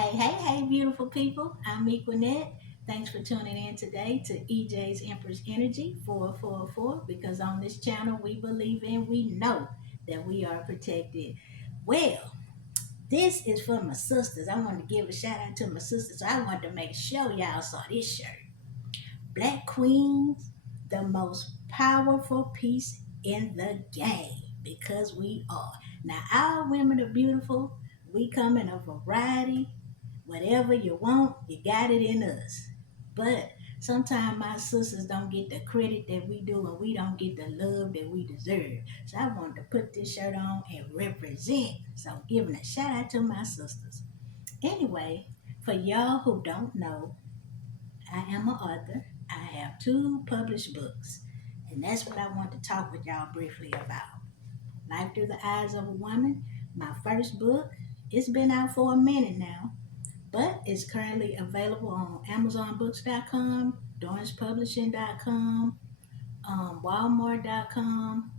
Hey, beautiful people. I'm Equinette. Thanks for tuning in today to EJ's Empress Energy 444 because on this channel we believe in, we know that we are protected. Well, this is for my sisters. I want to give a shout out to my sisters. So I want to make sure y'all saw this shirt. Black Queens, the most powerful piece in the game because we are. Now, our women are beautiful. We come in a variety. Whatever you want, you got it in us. But sometimes my sisters don't get the credit that we do and we don't get the love that we deserve. So I wanted to put this shirt on and represent. So giving a shout out to my sisters. Anyway, for y'all who don't know, I am an author. I have two published books. And that's what I want to talk with y'all briefly about. Life Through the Eyes of a Woman, my first book. It's been out for a minute now, but it's currently available on AmazonBooks.com, DorrancePublishing.com, Walmart.com,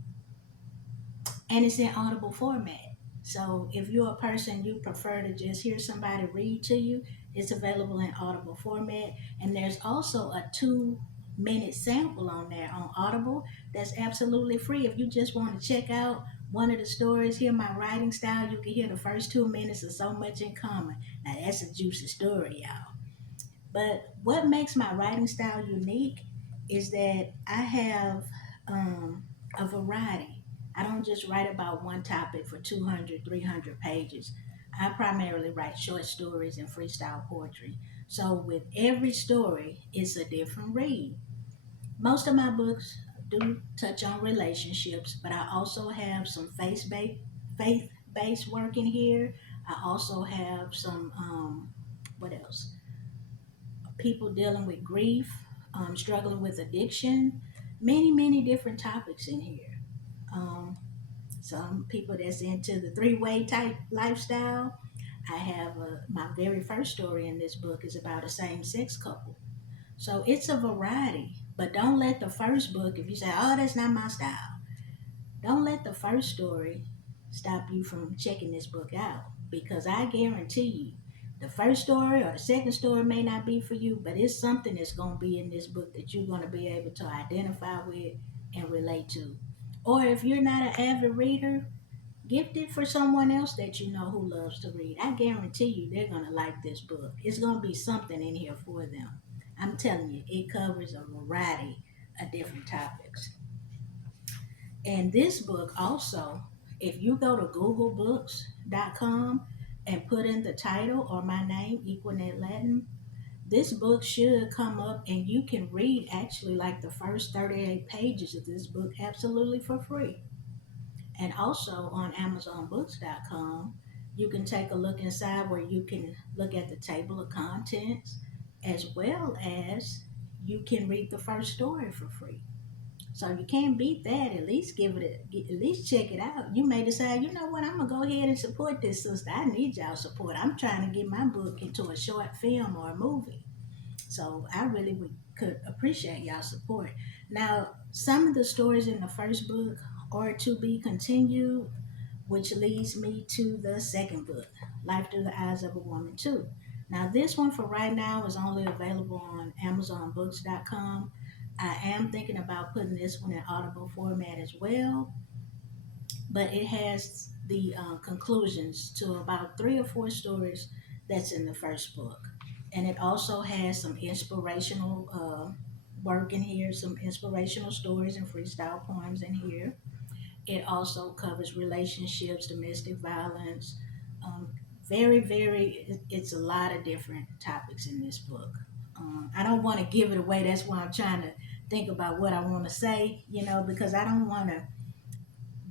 and it's in audible format. So if you're a person you prefer to just hear somebody read to you, it's available in audible format. And there's also a 2-minute sample on there on Audible that's absolutely free. If you just want to check out one of the stories, hear my writing style, you can hear the first 2 minutes of So Much in Common. Now that's a juicy story, y'all. But what makes my writing style unique is that I have a variety. I don't just write about one topic for 200, 300 pages. I primarily write short stories and freestyle poetry. So with every story, it's a different read. Most of my books do touch on relationships, but I also have some faith-based work in here. I also have some what else? People dealing with grief, struggling with addiction, many different topics in here. Um, some people that's into the three-way type lifestyle. I have my very first story in this book is about a same-sex couple. So it's a variety, but don't let the first book, if you say, oh, that's not my style, don't let the first story stop you from checking this book out because I guarantee you the first story or the second story may not be for you, but it's something that's going to be in this book that you're going to be able to identify with and relate to. Or if you're not an avid reader, gift it for someone else that you know who loves to read. I guarantee you they're going to like this book. It's going to be something in here for them. I'm telling you, it covers a variety of different topics. And this book also, if you go to googlebooks.com and put in the title or my name, Equinet Latin, this book should come up and you can read actually like the first 38 pages of this book absolutely for free. And also on AmazonBooks.com, you can take a look inside where you can look at the table of contents as well as you can read the first story for free. So you can't beat that. At least give it at least check it out. You may decide, you know what, I'm gonna go ahead and support this sister. I need y'all support. I'm trying to get my book into a short film or a movie. So I really could appreciate y'all support. Now, some of the stories in the first book are to be continued, which leads me to the second book, Life Through the Eyes of a Woman Too. Now, this one for right now is only available on AmazonBooks.com. I am thinking about putting this one in audible format as well, but it has the conclusions to about 3 or 4 stories that's in the first book. And it also has some inspirational work in here, some inspirational stories and freestyle poems in here. It also covers relationships, domestic violence. Um, it's a lot of different topics in this book. I don't want to give it away. That's why I'm trying to think about what I want to say, because I don't want to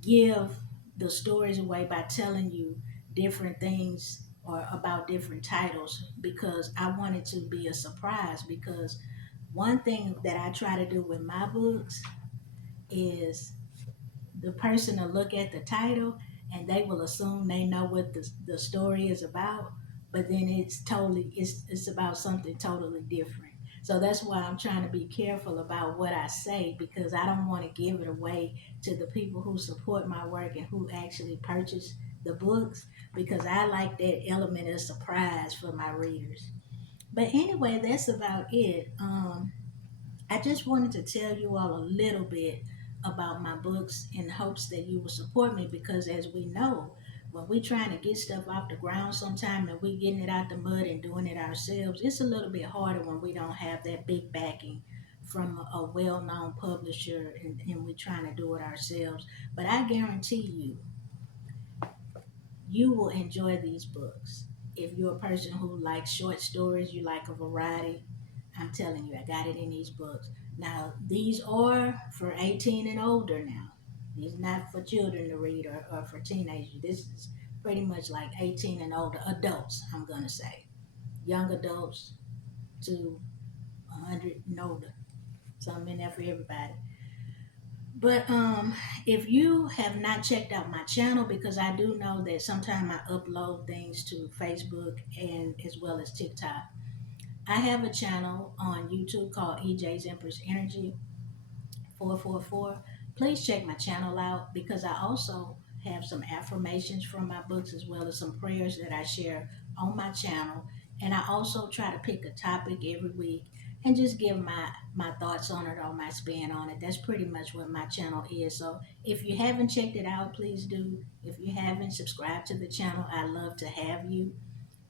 give the stories away by telling you different things or about different titles because I want it to be a surprise. Because one thing that I try to do with my books is the person will look at the title and they will assume they know what the story is about, but then it's about something totally different. So that's why I'm trying to be careful about what I say because I don't want to give it away to the people who support my work and who actually purchase the books because I like that element of surprise for my readers. But anyway, that's about it. I just wanted to tell you all a little bit about my books in hopes that you will support me because, as we know, when we're trying to get stuff off the ground sometime and we getting it out the mud and doing it ourselves, it's a little bit harder when we don't have that big backing from a well-known publisher and we're trying to do it ourselves. But I guarantee you will enjoy these books. If you're a person who likes short stories, you like a variety, I'm telling you, I got it in these books. Now, these are for 18 and older now. These are not for children to read or for teenagers. This is pretty much like 18 and older adults, I'm going to say. Young adults to 100 and older. Something in there for everybody. But if you have not checked out my channel, because I do know that sometimes I upload things to Facebook and as well as TikTok. I have a channel on YouTube called EJ's Empress Energy 444. Please check my channel out because I also have some affirmations from my books as well as some prayers that I share on my channel. And I also try to pick a topic every week and just give my thoughts on it or my spin on it. That's pretty much what my channel is. So if you haven't checked it out, please do. If you haven't subscribed to the channel, I'd love to have you.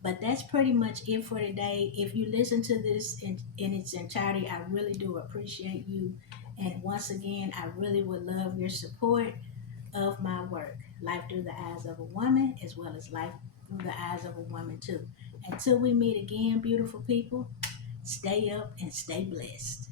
But that's pretty much it for today. If you listen to this in its entirety, I really do appreciate you. And once again, I really would love your support of my work, Life Through the Eyes of a Woman, as well as Life Through the Eyes of a Woman, too. Until we meet again, beautiful people, stay up and stay blessed.